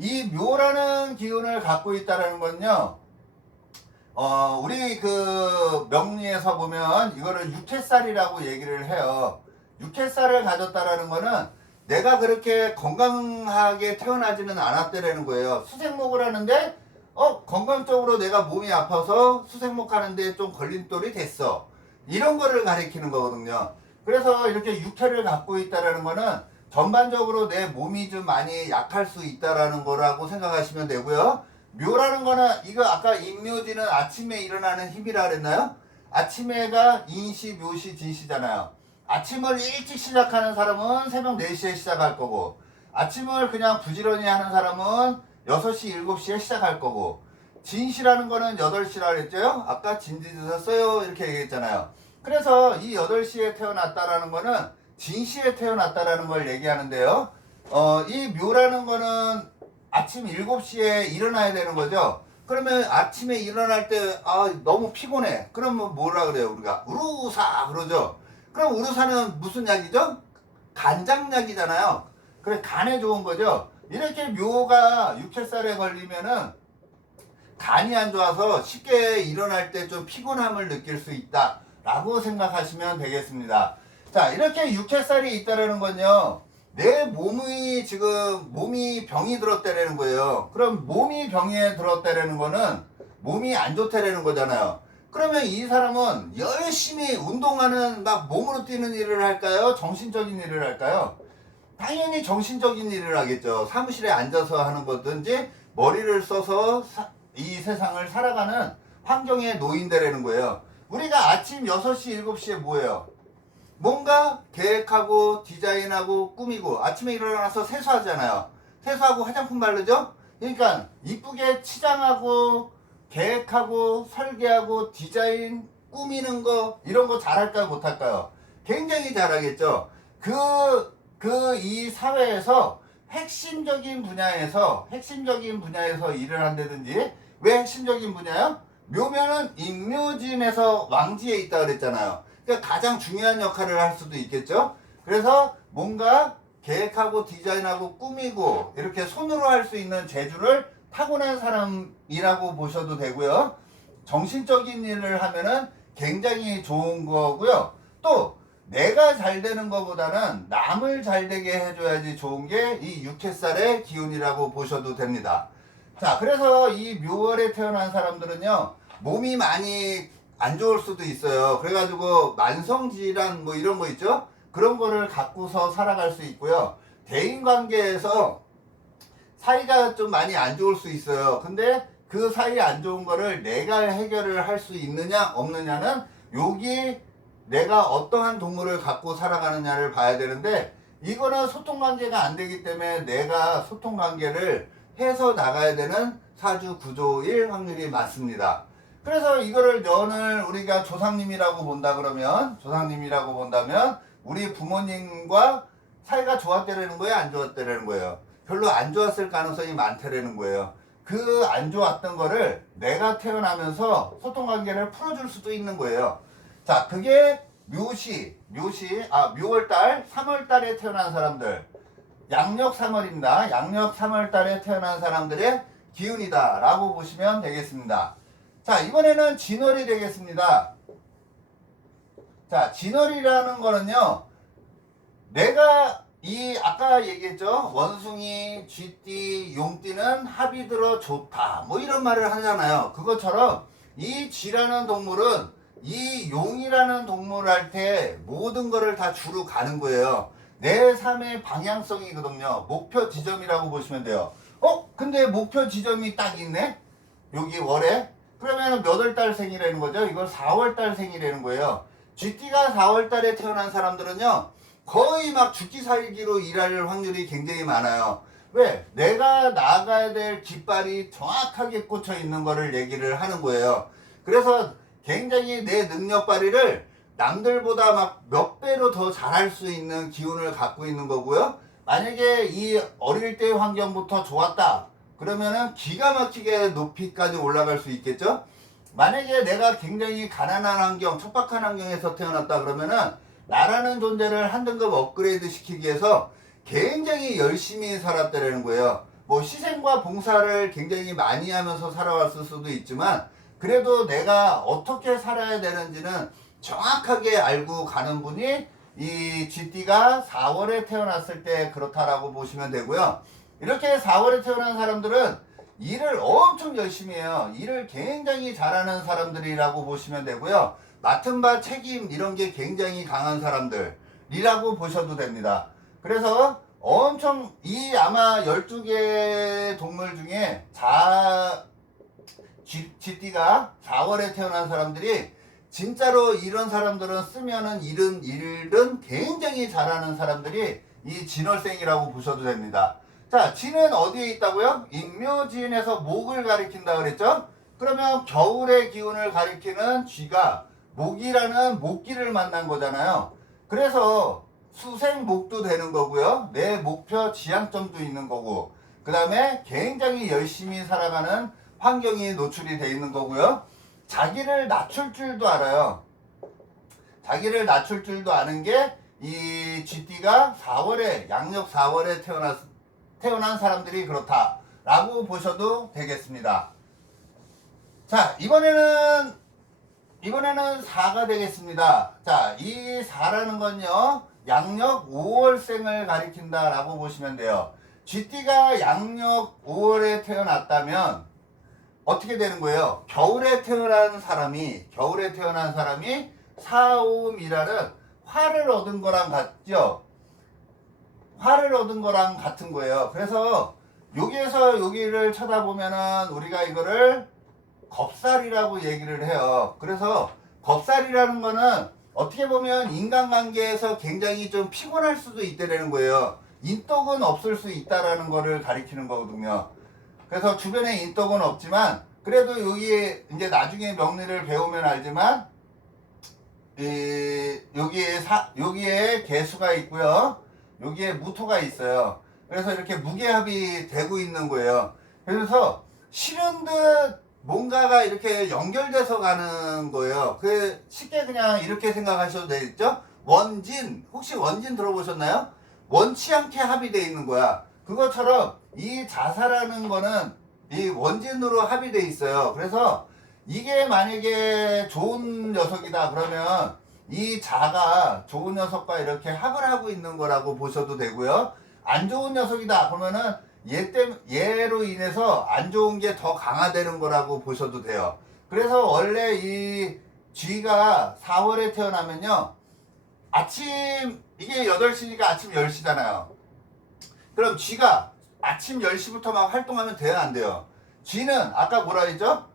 이 묘라는 기운을 갖고 있다라는 건요, 우리 그 명리에서 보면 이거를 육해살이라고 얘기를 해요. 육해살을 가졌다라는 거는 내가 그렇게 건강하게 태어나지는 않았다라는 거예요. 수생목을 하는데 건강적으로 내가 몸이 아파서 수생목 하는데 좀 걸림돌이 됐어. 이런 거를 가리키는 거거든요. 그래서 이렇게 육해를 갖고 있다라는 거는 전반적으로 내 몸이 좀 많이 약할 수 있다라는 거라고 생각하시면 되고요. 묘라는 거는 이거 아까 인묘지는 아침에 일어나는 힘이라 그랬나요? 아침에가 인시, 묘시, 진시잖아요. 아침을 일찍 시작하는 사람은 새벽 4시에 시작할 거고, 아침을 그냥 부지런히 하는 사람은 6시, 7시에 시작할 거고, 진시라는 거는 8시라 그랬죠? 아까 진지 드셨어요? 이렇게 얘기했잖아요. 그래서 이 8시에 태어났다라는 거는 진시에 태어났다라는 걸 얘기하는데요. 이 묘라는 거는 아침 7시에 일어나야 되는 거죠. 그러면 아침에 일어날 때 너무 피곤해. 그러면 뭐라 그래요? 우리가 우루사 그러죠. 그럼 우루사는 무슨 약이죠? 간장약이잖아요. 그래 간에 좋은 거죠. 이렇게 묘가 육체살에 걸리면은 간이 안 좋아서 쉽게 일어날 때 좀 피곤함을 느낄 수 있다 라고 생각하시면 되겠습니다. 자, 이렇게 육체살이 있다라는 건요, 내 몸이 지금 몸이 병이 들었다라는 거예요. 그럼 몸이 병에 들었다라는 거는 몸이 안 좋다라는 거잖아요. 그러면 이 사람은 열심히 운동하는 막 몸으로 뛰는 일을 할까요? 정신적인 일을 할까요? 당연히 정신적인 일을 하겠죠. 사무실에 앉아서 하는 거든지 머리를 써서 이 세상을 살아가는 환경에 놓인다라는 거예요. 우리가 아침 6시, 7시에 뭐예요? 뭔가 계획하고 디자인하고 꾸미고 아침에 일어나서 세수하잖아요. 세수하고 화장품 바르죠? 그러니까 이쁘게 치장하고 계획하고 설계하고 디자인 꾸미는 거 이런 거 잘할까요? 못할까요? 굉장히 잘하겠죠. 이 사회에서 핵심적인 분야에서 일을 한다든지. 왜 핵심적인 분야요? 묘면은 인묘진에서 왕지에 있다 그랬잖아요. 그러니까 가장 중요한 역할을 할 수도 있겠죠. 그래서 뭔가 계획하고 디자인하고 꾸미고 이렇게 손으로 할 수 있는 재주를 타고난 사람이라고 보셔도 되고요. 정신적인 일을 하면은 굉장히 좋은 거고요. 또 내가 잘 되는 것보다는 남을 잘 되게 해줘야지 좋은 게 이 육해살의 기운이라고 보셔도 됩니다. 자, 그래서 이 묘월에 태어난 사람들은요, 몸이 많이 안 좋을 수도 있어요. 그래가지고 만성질환 뭐 이런 거 있죠? 그런 거를 갖고서 살아갈 수 있고요. 대인관계에서 사이가 좀 많이 안 좋을 수 있어요. 근데 그 사이 안 좋은 거를 내가 해결을 할 수 있느냐 없느냐는 여기 내가 어떠한 동물을 갖고 살아가느냐를 봐야 되는데, 이거는 소통관계가 안 되기 때문에 내가 소통관계를 해서 나가야 되는 사주 구조일 확률이 많습니다. 그래서 이거를 연을 우리가 조상님이라고 본다면 우리 부모님과 사이가 좋았다라는 거예요, 안 좋았다라는 거예요? 별로 안 좋았을 가능성이 많다라는 거예요. 그 안 좋았던 거를 내가 태어나면서 소통관계를 풀어줄 수도 있는 거예요. 자, 그게 묘월달 3월달에 태어난 사람들, 양력 3월입니다. 양력 3월달에 태어난 사람들의 기운이다 라고 보시면 되겠습니다. 자, 이번에는 진월이 되겠습니다. 자, 진월이라는 거는요, 내가 아까 얘기했죠. 원숭이, 쥐띠, 용띠는 합이 들어 좋다 뭐 이런 말을 하잖아요. 그것처럼 이 쥐라는 동물은 이 용이라는 동물할 때 모든 거를 다 주로 가는 거예요. 내 삶의 방향성이거든요. 목표 지점이라고 보시면 돼요. 근데 목표 지점이 딱 있네? 여기 월에? 그러면 몇 월달 생이라는 거죠? 이걸 4월달 생이라는 거예요. 쥐띠가 4월달에 태어난 사람들은요, 거의 막 죽기 살기로 일할 확률이 굉장히 많아요. 왜? 내가 나가야 될 깃발이 정확하게 꽂혀 있는 거를 얘기를 하는 거예요. 그래서 굉장히 내 능력 발휘를 남들보다 막 몇 배로 더 잘할 수 있는 기운을 갖고 있는 거고요. 만약에 이 어릴 때 환경부터 좋았다 그러면은 기가 막히게 높이까지 올라갈 수 있겠죠. 만약에 내가 굉장히 가난한 환경, 척박한 환경에서 태어났다 그러면은 나라는 존재를 한 등급 업그레이드 시키기 위해서 굉장히 열심히 살았다는 거예요. 뭐 희생과 봉사를 굉장히 많이 하면서 살아왔을 수도 있지만 그래도 내가 어떻게 살아야 되는지는 정확하게 알고 가는 분이 이 GT가 4월에 태어났을 때 그렇다라고 보시면 되고요. 이렇게 4월에 태어난 사람들은 일을 엄청 열심히 해요. 일을 굉장히 잘하는 사람들이라고 보시면 되고요. 맡은 바 책임 이런 게 굉장히 강한 사람들이라고 보셔도 됩니다. 그래서 엄청 이 아마 12개 동물 중에 GT가 4월에 태어난 사람들이 진짜로 이런 사람들은 쓰면은 일은 굉장히 잘하는 사람들이 이 진월생이라고 보셔도 됩니다. 자, 진은 어디에 있다고요? 인묘지인에서 목을 가리킨다 그랬죠? 그러면 겨울의 기운을 가리키는 쥐가 목이라는 목기를 만난 거잖아요. 그래서 수생목도 되는 거고요. 내 목표 지향점도 있는 거고 그 다음에 굉장히 열심히 살아가는 환경이 노출이 돼 있는 거고요. 자기를 낮출 줄도 알아요. 자기를 낮출 줄도 아는 게 이 GT가 4월에 양력 4월에 태어난 사람들이 그렇다라고 보셔도 되겠습니다. 자, 이번에는 4가 되겠습니다. 자, 이 4라는 건요. 양력 5월생을 가리킨다라고 보시면 돼요. GT가 양력 5월에 태어났다면 어떻게 되는 거예요? 겨울에 태어난 사람이 사오음이라는 화를 얻은 거랑 같죠? 화를 얻은 거랑 같은 거예요. 그래서 여기에서 여기를 쳐다보면은 우리가 이거를 겁살이라고 얘기를 해요. 그래서 겁살이라는 거는 어떻게 보면 인간관계에서 굉장히 좀 피곤할 수도 있다는 거예요. 인덕은 없을 수 있다라는 거를 가리키는 거거든요. 그래서 주변에 인덕은 없지만 그래도 여기에 이제 나중에 명리를 배우면 알지만 여기에 개수가 있고요. 여기에 무토가 있어요. 그래서 이렇게 무게합이 되고 있는 거예요. 그래서 싫은 듯 뭔가가 이렇게 연결돼서 가는 거예요. 그 쉽게 그냥 이렇게 생각하셔도 되겠죠? 원진, 혹시 원진 들어보셨나요? 원치 않게 합의되어 있는 거야. 그것처럼 이 자사라는 거는 이 원진으로 합의되어 있어요. 그래서 이게 만약에 좋은 녀석이다 그러면 이 자가 좋은 녀석과 이렇게 합을 하고 있는 거라고 보셔도 되고요. 안 좋은 녀석이다 그러면은 얘로 인해서 안 좋은 게 더 강화되는 거라고 보셔도 돼요. 그래서 원래 이 쥐가 4월에 태어나면요. 이게 8시니까 아침 10시잖아요. 그럼 쥐가 아침 10시부터 막 활동하면 돼요, 안 돼요? 쥐는 아까 뭐라 했죠?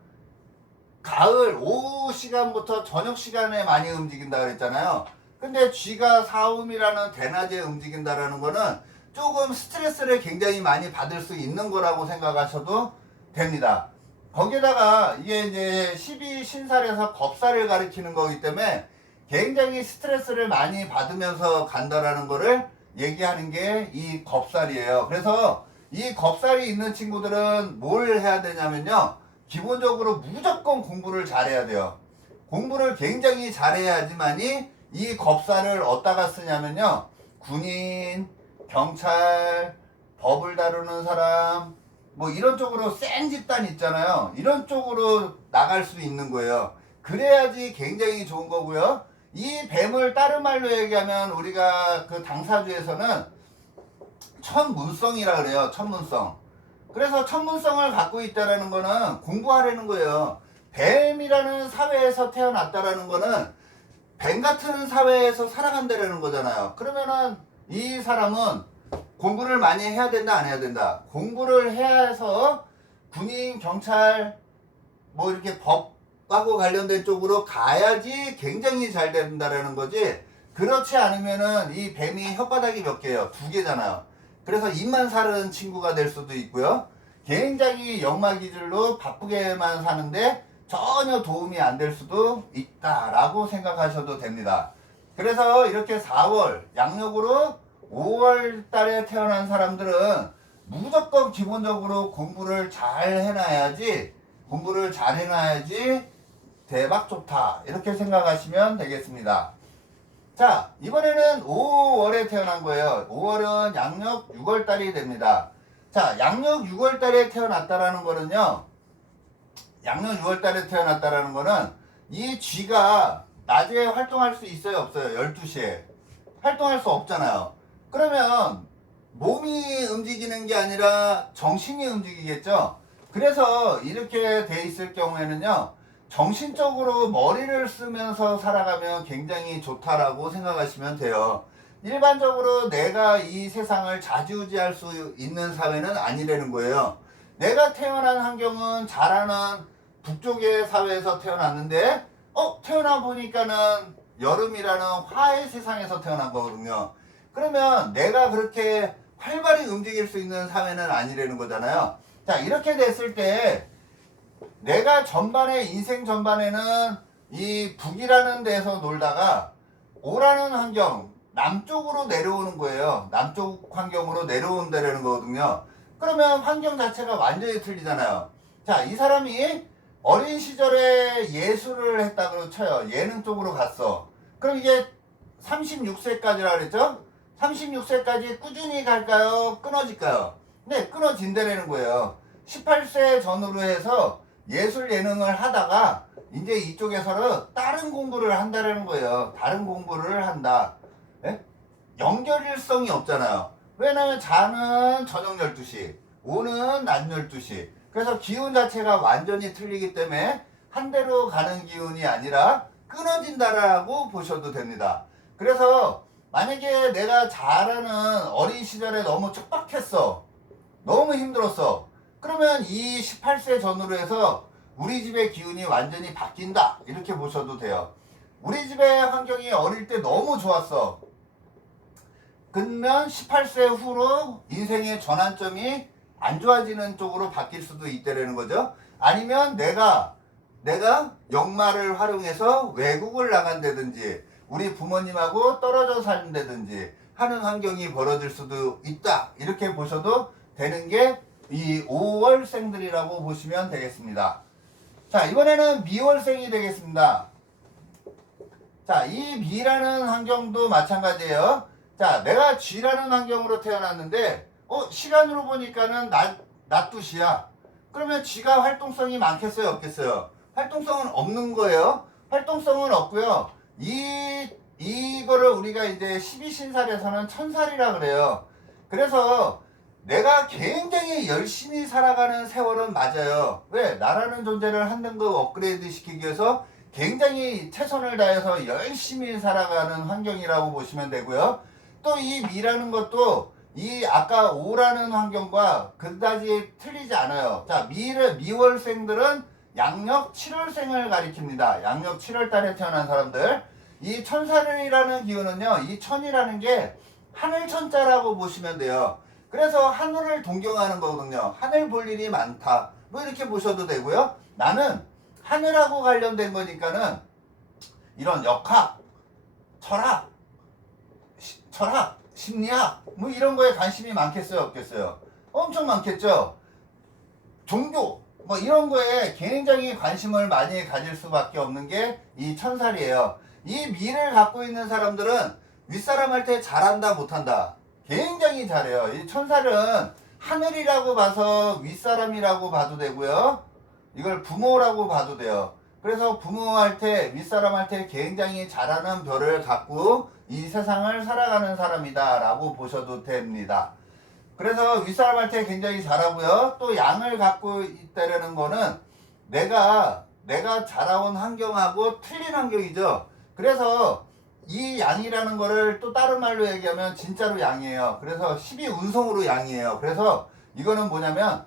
가을 오후 시간부터 저녁 시간에 많이 움직인다 그랬잖아요. 근데 쥐가 사음이라는 대낮에 움직인다라는 거는 조금 스트레스를 굉장히 많이 받을 수 있는 거라고 생각하셔도 됩니다. 거기다가 이게 이제 12신살에서 겁살을 가리키는 거기 때문에 굉장히 스트레스를 많이 받으면서 간다라는 거를 얘기하는 게 이 겁살이에요. 그래서 이 겁살이 있는 친구들은 뭘 해야 되냐면요. 기본적으로 무조건 공부를 잘해야 돼요. 공부를 굉장히 잘해야지만이 이 겁살을 어디다가 쓰냐면요. 군인, 경찰, 법을 다루는 사람, 뭐 이런 쪽으로 센 집단 있잖아요. 이런 쪽으로 나갈 수 있는 거예요. 그래야지 굉장히 좋은 거고요. 이 뱀을 다른 말로 얘기하면 우리가 그 당사주에서는 천문성이라 그래요. 천문성. 그래서 천문성을 갖고 있다라는 거는 공부하라는 거예요. 뱀이라는 사회에서 태어났다라는 거는 뱀 같은 사회에서 살아간다라는 거잖아요. 그러면은 이 사람은 공부를 많이 해야 된다, 안 해야 된다? 공부를 해야 해서 군인, 경찰, 뭐 이렇게 법하고 관련된 쪽으로 가야지 굉장히 잘 된다라는 거지. 그렇지 않으면은 이 뱀이 혓바닥이 몇 개예요? 2개잖아요. 그래서 입만 사는 친구가 될 수도 있고요. 굉장히 역마기질로 바쁘게만 사는데 전혀 도움이 안 될 수도 있다라고 생각하셔도 됩니다. 그래서 이렇게 4월 양력으로 5월 달에 태어난 사람들은 무조건 기본적으로 공부를 잘 해놔야지 대박 좋다 이렇게 생각하시면 되겠습니다. 자, 이번에는 5월에 태어난 거예요. 5월은 양력 6월 달이 됩니다. 자, 양력 6월 달에 태어났다라는 거는요. 양력 6월 달에 태어났다라는 거는 이 쥐가 낮에 활동할 수 있어요, 없어요? 12시에. 활동할 수 없잖아요. 그러면 몸이 움직이는 게 아니라 정신이 움직이겠죠? 그래서 이렇게 돼 있을 경우에는요. 정신적으로 머리를 쓰면서 살아가면 굉장히 좋다라고 생각하시면 돼요. 일반적으로 내가 이 세상을 좌지우지할 수 있는 사회는 아니라는 거예요. 내가 태어난 환경은 자라는 북쪽의 사회에서 태어났는데 태어나 보니까는 여름이라는 화의 세상에서 태어난 거거든요. 그러면 내가 그렇게 활발히 움직일 수 있는 사회는 아니라는 거잖아요. 자, 이렇게 됐을 때 내가 전반에 인생 전반에는 이 북이라는 데서 놀다가 오라는 환경 남쪽으로 내려오는 거예요. 남쪽 환경으로 내려온다는 거거든요. 그러면 환경 자체가 완전히 틀리잖아요. 자, 이 사람이 어린 시절에 예술을 했다고 쳐요. 예능 쪽으로 갔어. 그럼 이게 36세까지라 그랬죠? 36세까지 꾸준히 갈까요? 끊어질까요? 네, 끊어진다라는 거예요. 18세 전후로 해서 예술 예능을 하다가 이제 이쪽에서는 다른 공부를 한다는 거예요. 다른 공부를 한다. 네? 연결일성이 없잖아요. 왜냐면 자는 저녁 12시, 오는 낮 12시. 그래서 기운 자체가 완전히 틀리기 때문에 한 대로 가는 기운이 아니라 끊어진다라고 보셔도 됩니다. 그래서 만약에 내가 자라는 어린 시절에 너무 촉박했어. 너무 힘들었어. 그러면 이 18세 전후로 해서 우리 집의 기운이 완전히 바뀐다. 이렇게 보셔도 돼요. 우리 집의 환경이 어릴 때 너무 좋았어. 그러면 18세 후로 인생의 전환점이 안 좋아지는 쪽으로 바뀔 수도 있다는 거죠. 아니면 내가 역마를 활용해서 외국을 나간다든지 우리 부모님하고 떨어져 산다든지 하는 환경이 벌어질 수도 있다. 이렇게 보셔도 되는 게 이 5월생들이라고 보시면 되겠습니다. 자, 이번에는 미월생이 되겠습니다. 자, 이 미라는 환경도 마찬가지예요. 자, 내가 쥐라는 환경으로 태어났는데 시간으로 보니까는 낮 2시야. 그러면 쥐가 활동성이 많겠어요, 없겠어요? 활동성은 없는 거예요. 활동성은 없고요. 이거를 우리가 이제 12신살에서는 천살이라 그래요. 그래서 내가 굉장히 열심히 살아가는 세월은 맞아요. 왜? 나라는 존재를 한 등급 업그레이드 시키기 위해서 굉장히 최선을 다해서 열심히 살아가는 환경이라고 보시면 되고요. 또 이 미라는 것도 이 아까 오라는 환경과 그다지 틀리지 않아요. 자, 미월생들은 양력 7월생을 가리킵니다. 양력 7월 달에 태어난 사람들. 이 천살이라는 기운은요, 이 천이라는 게 하늘천자라고 보시면 돼요. 그래서 하늘을 동경하는 거거든요. 하늘 볼 일이 많다. 뭐 이렇게 보셔도 되고요. 나는 하늘하고 관련된 거니까는 이런 역학, 철학, 심리학 뭐 이런 거에 관심이 많겠어요, 없겠어요? 엄청 많겠죠. 종교 뭐 이런 거에 굉장히 관심을 많이 가질 수밖에 없는 게 이 천살이에요. 이 미를 갖고 있는 사람들은 윗사람한테 잘한다 못한다 굉장히 잘해요. 이 천살은 하늘이라고 봐서 윗사람이라고 봐도 되고요. 이걸 부모라고 봐도 돼요. 그래서 부모한테 윗사람한테 굉장히 잘하는 별을 갖고 이 세상을 살아가는 사람이다 라고 보셔도 됩니다. 그래서 윗사람한테 굉장히 잘하고요. 또 양을 갖고 있다는 거는 내가 자라온 환경하고 틀린 환경이죠. 그래서 이 양이라는 거를 또 다른 말로 얘기하면 진짜로 양이에요. 그래서 12운성으로 양이에요. 그래서 이거는 뭐냐면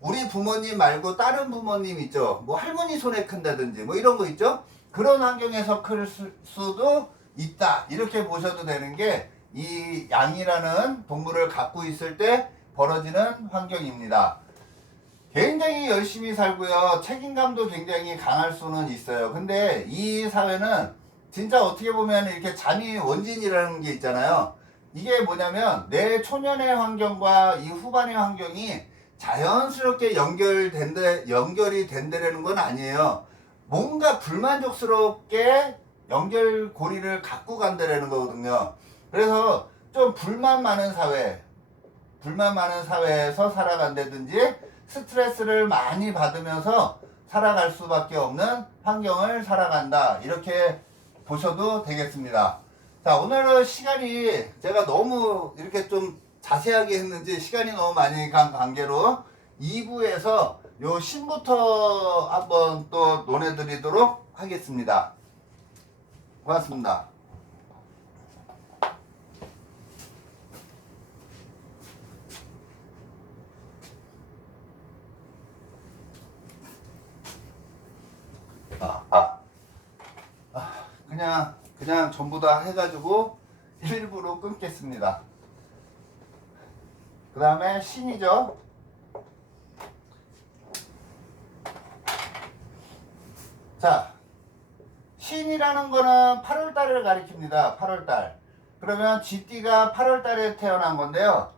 우리 부모님 말고 다른 부모님 있죠. 뭐 할머니 손에 큰다든지 뭐 이런 거 있죠. 그런 환경에서 클 수도 있다. 이렇게 보셔도 되는 게 이 양이라는 동물을 갖고 있을 때 벌어지는 환경입니다. 굉장히 열심히 살고요. 책임감도 굉장히 강할 수는 있어요. 근데 이 사회는 진짜 어떻게 보면 이렇게 잠이 원진이라는 게 있잖아요. 이게 뭐냐면 내 초년의 환경과 이 후반의 환경이 자연스럽게 연결이 된다는 건 아니에요. 뭔가 불만족스럽게 연결고리를 갖고 간다는 거거든요. 그래서 좀 불만 많은 사회, 불만 많은 사회에서 살아간다든지 스트레스를 많이 받으면서 살아갈 수밖에 없는 환경을 살아간다. 이렇게 보셔도 되겠습니다. 자, 오늘은 시간이 제가 너무 이렇게 좀 자세하게 했는지 시간이 너무 많이 간 관계로 2부에서 요 신부터 한번 또 논해드리도록 하겠습니다. 고맙습니다. 그냥 전부 다 해가지고 일부로 끊겠습니다. 그 다음에 신이죠. 자, 신이라는 거는 8월달을 가리킵니다. 8월달. 그러면 쥐띠가 8월달에 태어난 건데요.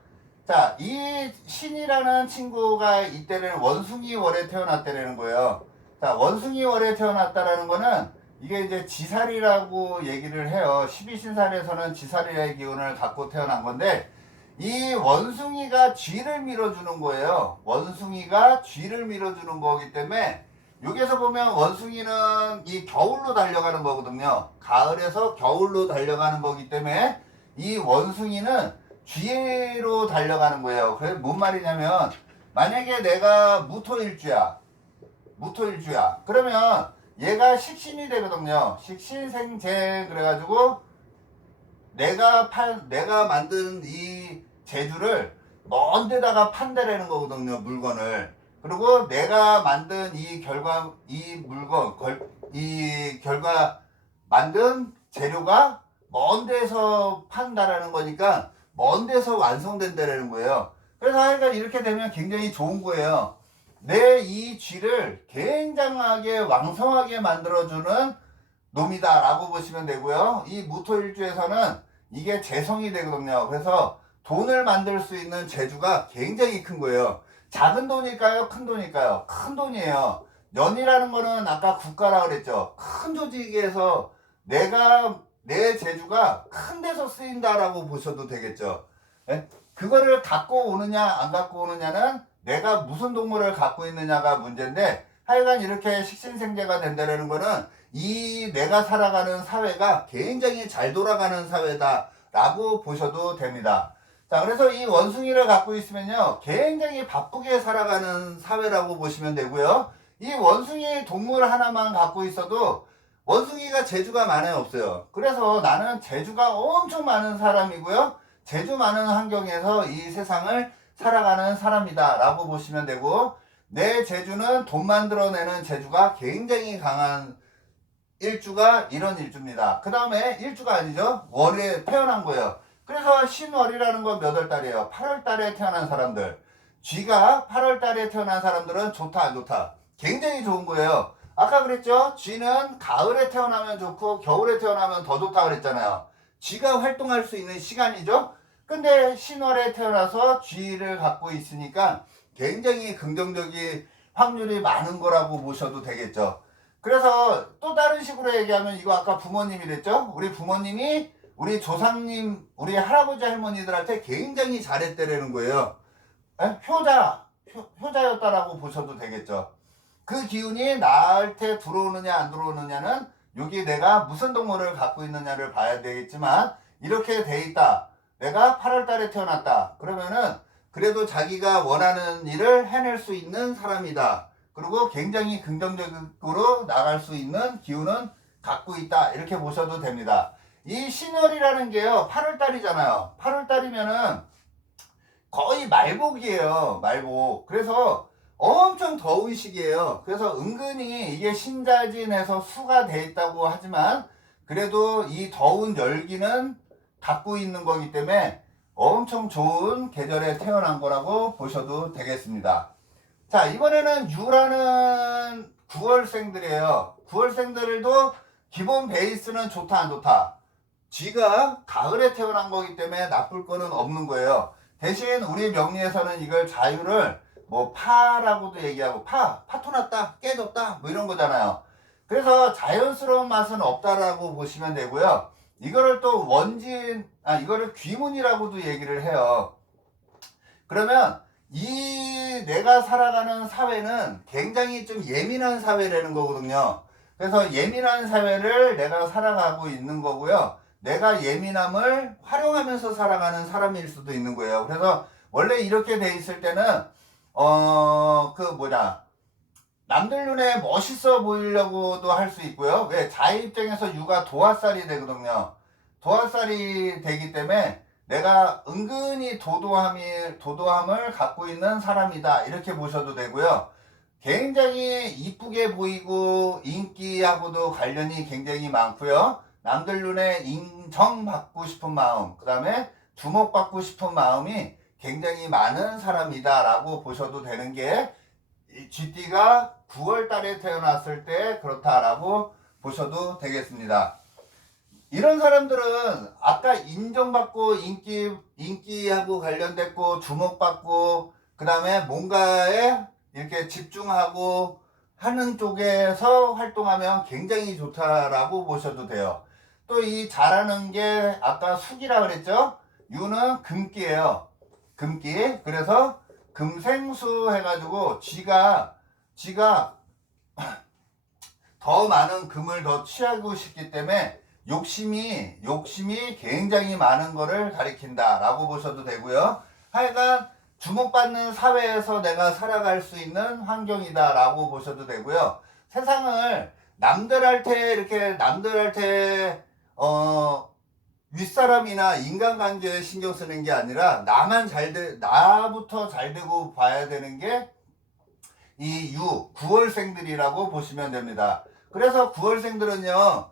자, 이 신이라는 친구가 이때는 원숭이월에 태어났다는 거예요. 자, 원숭이월에 태어났다라는 거는 이게 이제 지살이라고 얘기를 해요. 12신살에서는 지살이의 기운을 갖고 태어난 건데, 이 원숭이가 쥐를 밀어주는 거예요. 원숭이가 쥐를 밀어주는 거기 때문에, 여기서 보면 원숭이는 이 겨울로 달려가는 거거든요. 가을에서 겨울로 달려가는 거기 때문에, 이 원숭이는 쥐로 달려가는 거예요. 그래서 뭔 말이냐면, 만약에 내가 무토일주야. 그러면 얘가 식신이 되거든요. 식신생재. 그래가지고 내가 만든 이 재주를 먼 데다가 판다라는 거거든요. 물건을. 그리고 내가 만든 이 결과 만든 재료가 먼 데서 판다라는 거니까 먼 데서 완성된다라는 거예요. 그래서 하여간 이렇게 되면 굉장히 좋은 거예요. 내 이 쥐를 굉장하게 왕성하게 만들어주는 놈이다 라고 보시면 되고요. 이 무토일주에서는 이게 재성이 되거든요. 그래서 돈을 만들 수 있는 재주가 굉장히 큰 거예요. 작은 돈일까요? 큰 돈일까요? 큰 돈이에요. 년이라는 거는 아까 국가라 그랬죠. 큰 조직에서 내 재주가 큰 데서 쓰인다라고 보셔도 되겠죠. 예? 그거를 갖고 오느냐 안 갖고 오느냐는 내가 무슨 동물을 갖고 있느냐가 문제인데, 하여간 이렇게 식신생재가 된다는 거는 이 내가 살아가는 사회가 굉장히 잘 돌아가는 사회다 라고 보셔도 됩니다. 자, 그래서 이 원숭이를 갖고 있으면요 굉장히 바쁘게 살아가는 사회라고 보시면 되고요. 이 원숭이 동물 하나만 갖고 있어도 원숭이가 재주가 많아요 없어요? 그래서 나는 재주가 엄청 많은 사람이고요, 재주 많은 환경에서 이 세상을 살아가는 사람이다 라고 보시면 되고, 내 재주는 돈 만들어내는 재주가 굉장히 강한 일주가 이런 일주입니다. 그 다음에 일주가 아니죠, 월에 태어난 거예요. 그래서 신월이라는 건 몇 월달이에요? 8월달에 태어난 사람들. 쥐가 8월달에 태어난 사람들은 좋다 안 좋다? 굉장히 좋은 거예요. 아까 그랬죠, 쥐는 가을에 태어나면 좋고 겨울에 태어나면 더 좋다 그랬잖아요. 쥐가 활동할 수 있는 시간이죠. 근데 신월에 태어나서 쥐를 갖고 있으니까 굉장히 긍정적인 확률이 많은 거라고 보셔도 되겠죠. 그래서 또 다른 식으로 얘기하면, 이거 아까 부모님이랬죠? 우리 부모님이 우리 조상님, 우리 할아버지 할머니들한테 굉장히 잘했다라는 거예요. 효자였다라고 보셔도 되겠죠. 그 기운이 나한테 들어오느냐 안 들어오느냐는 여기 내가 무슨 동물을 갖고 있느냐를 봐야 되겠지만, 이렇게 돼 있다. 내가 8월달에 태어났다. 그러면은 그래도 자기가 원하는 일을 해낼 수 있는 사람이다. 그리고 굉장히 긍정적으로 나갈 수 있는 기운은 갖고 있다. 이렇게 보셔도 됩니다. 이 신월이라는 게요, 8월달이잖아요. 8월달이면은 거의 말복이에요. 말복. 그래서 엄청 더운 시기예요. 그래서 은근히 이게 신자진에서 수가 돼 있다고 하지만, 그래도 이 더운 열기는 갖고 있는 거기 때문에 엄청 좋은 계절에 태어난 거라고 보셔도 되겠습니다. 자, 이번에는 유라는 9월생들이에요. 9월생들도 기본 베이스는 좋다 안 좋다? 쥐가 가을에 태어난 거기 때문에 나쁠 거는 없는 거예요. 대신 우리 명리에서는 이걸 자유를 뭐 파라고도 얘기하고, 파토났다, 깨졌다 뭐 이런 거잖아요. 그래서 자연스러운 맛은 없다라고 보시면 되고요. 이거를 또 이거를 귀문이라고도 얘기를 해요. 그러면 이 내가 살아가는 사회는 굉장히 좀 예민한 사회라는 거거든요. 그래서 예민한 사회를 내가 살아가고 있는 거고요. 내가 예민함을 활용하면서 살아가는 사람일 수도 있는 거예요. 그래서 원래 이렇게 돼 있을 때는 남들 눈에 멋있어 보이려고도 할 수 있고요. 왜? 자의 입장에서 유가 도화살이 되거든요. 도화살이 되기 때문에 내가 은근히 도도함을 갖고 있는 사람이다. 이렇게 보셔도 되고요. 굉장히 이쁘게 보이고 인기하고도 관련이 굉장히 많고요. 남들 눈에 인정받고 싶은 마음, 그 다음에 주목받고 싶은 마음이 굉장히 많은 사람이다 라고 보셔도 되는 게 GT가 9월 달에 태어났을 때 그렇다라고 보셔도 되겠습니다. 이런 사람들은 아까 인정받고 인기하고 관련됐고 주목받고 그 다음에 뭔가에 이렇게 집중하고 하는 쪽에서 활동하면 굉장히 좋다라고 보셔도 돼요. 또 이 잘하는 게 아까 숙이라 그랬죠? 유는 금기예요. 금기. 그래서 금생수 해가지고 쥐가 더 많은 금을 더 취하고 싶기 때문에 욕심이 굉장히 많은 거를 가리킨다 라고 보셔도 되고요. 하여간 주목받는 사회에서 내가 살아갈 수 있는 환경이다 라고 보셔도 되고요. 세상을 남들한테 윗사람이나 인간관계에 신경 쓰는 게 아니라 나부터 잘 되고 봐야 되는 게 이 9월생들이라고 보시면 됩니다. 그래서 9월생들은요,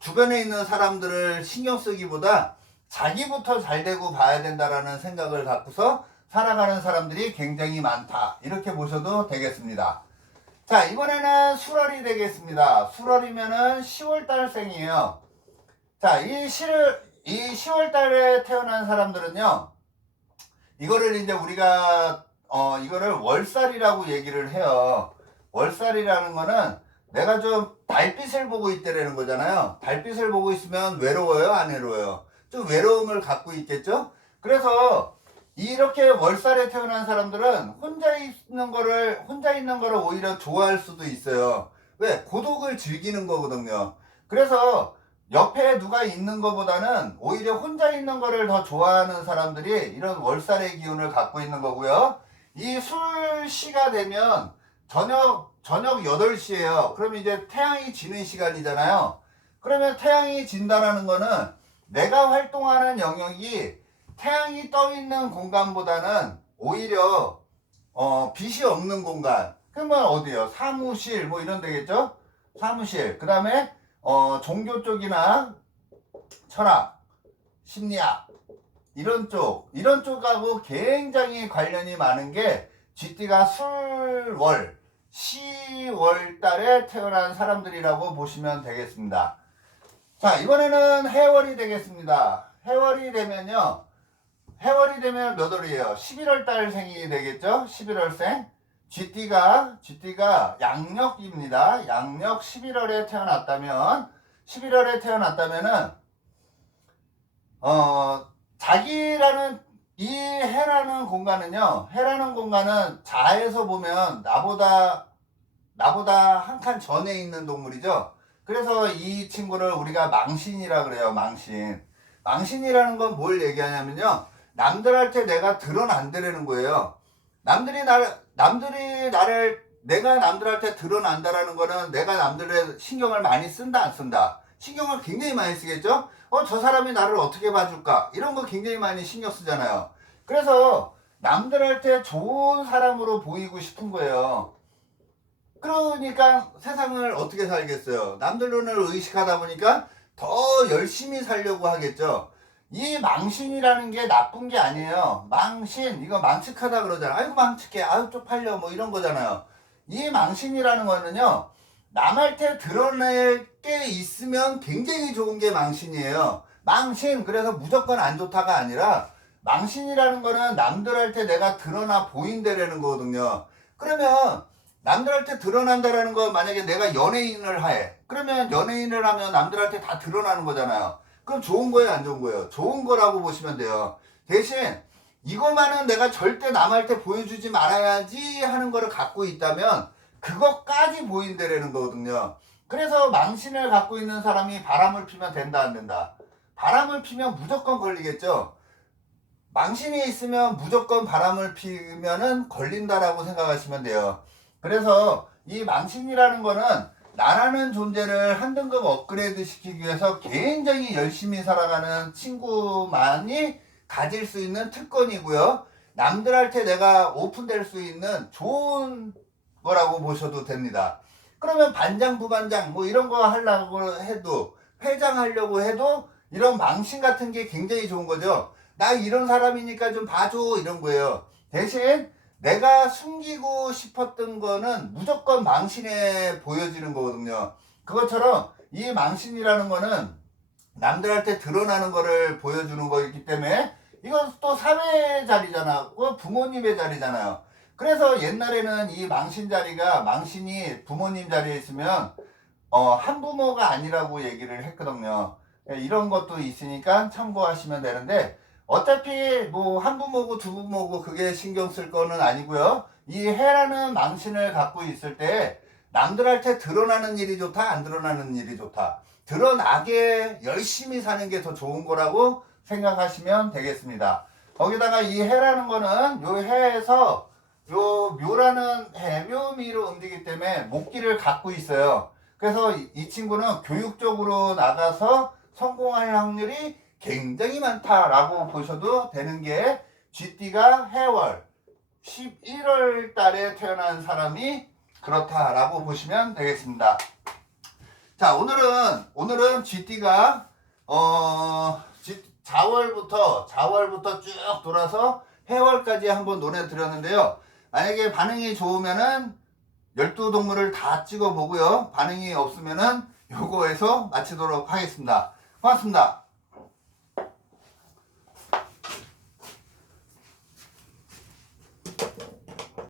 주변에 있는 사람들을 신경 쓰기보다 자기부터 잘 되고 봐야 된다라는 생각을 갖고서 살아가는 사람들이 굉장히 많다. 이렇게 보셔도 되겠습니다. 자, 이번에는 수월이 되겠습니다. 수월이면은 10월달생이에요. 자, 이 10월달에 태어난 사람들은요, 이거를 이제 우리가 이거를 월살이라고 얘기를 해요. 월살이라는 거는 내가 좀 달빛을 보고 있다라는 거잖아요. 달빛을 보고 있으면 외로워요, 안 외로워요? 좀 외로움을 갖고 있겠죠? 그래서 이렇게 월살에 태어난 사람들은 혼자 있는 거를 오히려 좋아할 수도 있어요. 왜? 고독을 즐기는 거거든요. 그래서 옆에 누가 있는 것보다는 오히려 혼자 있는 거를 더 좋아하는 사람들이 이런 월살의 기운을 갖고 있는 거고요. 이 술시가 되면 저녁 8시예요. 그럼 이제 태양이 지는 시간이잖아요. 그러면 태양이 진다라는 거는 내가 활동하는 영역이 태양이 떠 있는 공간보다는 오히려 빛이 없는 공간. 그러면 어디요? 사무실 뭐 이런 데겠죠? 사무실. 그 다음에 종교 쪽이나 철학, 심리학 이런 쪽하고 굉장히 관련이 많은 게 GT가 술월 10월 달에 태어난 사람들이라고 보시면 되겠습니다. 자, 이번에는 해월이 되겠습니다. 해월이 되면 몇 월이에요? 11월 달생이 되겠죠? 11월생. GT가 양력입니다. 양력 11월에 태어났다면은 이 해라는 공간은 자에서 보면 나보다 한 칸 전에 있는 동물이죠. 그래서 이 친구를 우리가 망신이라 그래요. 망신이라는 건 뭘 얘기하냐면요, 남들한테 내가 드러난다라는 거예요. 내가 남들한테 드러난다라는 거는 내가 남들의 신경을 많이 쓴다, 안 쓴다? 신경을 굉장히 많이 쓰겠죠? 저 사람이 나를 어떻게 봐줄까? 이런 거 굉장히 많이 신경 쓰잖아요. 그래서 남들한테 좋은 사람으로 보이고 싶은 거예요. 그러니까 세상을 어떻게 살겠어요? 남들 눈을 의식하다 보니까 더 열심히 살려고 하겠죠. 이 망신이라는 게 나쁜 게 아니에요. 이거 망측하다 그러잖아요. 아이고 망측해, 아유 쪽팔려, 뭐 이런 거잖아요. 이 망신이라는 거는요, 남한테 드러낼 게 있으면 굉장히 좋은 게 망신이에요. 그래서 무조건 안 좋다가 아니라, 망신이라는 거는 남들한테 내가 드러나 보인다라는 거거든요. 그러면 남들한테 드러난다라는 거, 만약에 내가 연예인을 해. 그러면 연예인을 하면 남들한테 다 드러나는 거잖아요. 그럼 좋은 거예요, 안 좋은 거예요? 좋은 거라고 보시면 돼요. 대신 이거만은 내가 절대 남한테 보여주지 말아야지 하는 거를 갖고 있다면 그것까지 보인다라는 거거든요. 그래서 망신을 갖고 있는 사람이 바람을 피면 된다 안 된다? 바람을 피면 무조건 걸리겠죠. 망신이 있으면 무조건 바람을 피면은 걸린다라고 생각하시면 돼요. 그래서 이 망신이라는 거는 나라는 존재를 한 등급 업그레이드 시키기 위해서 굉장히 열심히 살아가는 친구만이 가질 수 있는 특권이고요. 남들한테 내가 오픈될 수 있는 좋은 거라고 보셔도 됩니다. 그러면 반장, 부반장 뭐 이런 거 하려고 해도, 회장 하려고 해도 이런 망신 같은 게 굉장히 좋은 거죠. 나 이런 사람이니까 좀 봐줘 이런 거예요. 대신 내가 숨기고 싶었던 거는 무조건 망신에 보여지는 거거든요. 그것처럼 이 망신이라는 거는 남들한테 드러나는 거를 보여주는 거이기 때문에 이건 또 사회의 자리잖아. 부모님의 자리잖아요. 그래서 옛날에는 이 망신 자리가, 망신이 부모님 자리에 있으면 한부모가 아니라고 얘기를 했거든요. 이런 것도 있으니까 참고하시면 되는데, 어차피 뭐 한부모고 두부모고 그게 신경 쓸 거는 아니고요. 이 해라는 망신을 갖고 있을 때 남들한테 드러나는 일이 좋다, 안 드러나는 일이 좋다. 드러나게 열심히 사는 게 더 좋은 거라고 생각하시면 되겠습니다. 거기다가 이 해라는 거는 요 해에서 요 묘라는 해, 묘미로 움직이기 때문에 목기를 갖고 있어요. 그래서 이 친구는 교육적으로 나가서 성공할 확률이 굉장히 많다라고 보셔도 되는 게, 쥐띠가 해월 11월 달에 태어난 사람이 그렇다라고 보시면 되겠습니다. 자, 오늘은 쥐띠가 자월부터 쭉 돌아서 해월까지 한번 논해 드렸는데요. 만약에 반응이 좋으면은 12동물을 다 찍어 보고요. 반응이 없으면은 요거에서 마치도록 하겠습니다. 고맙습니다.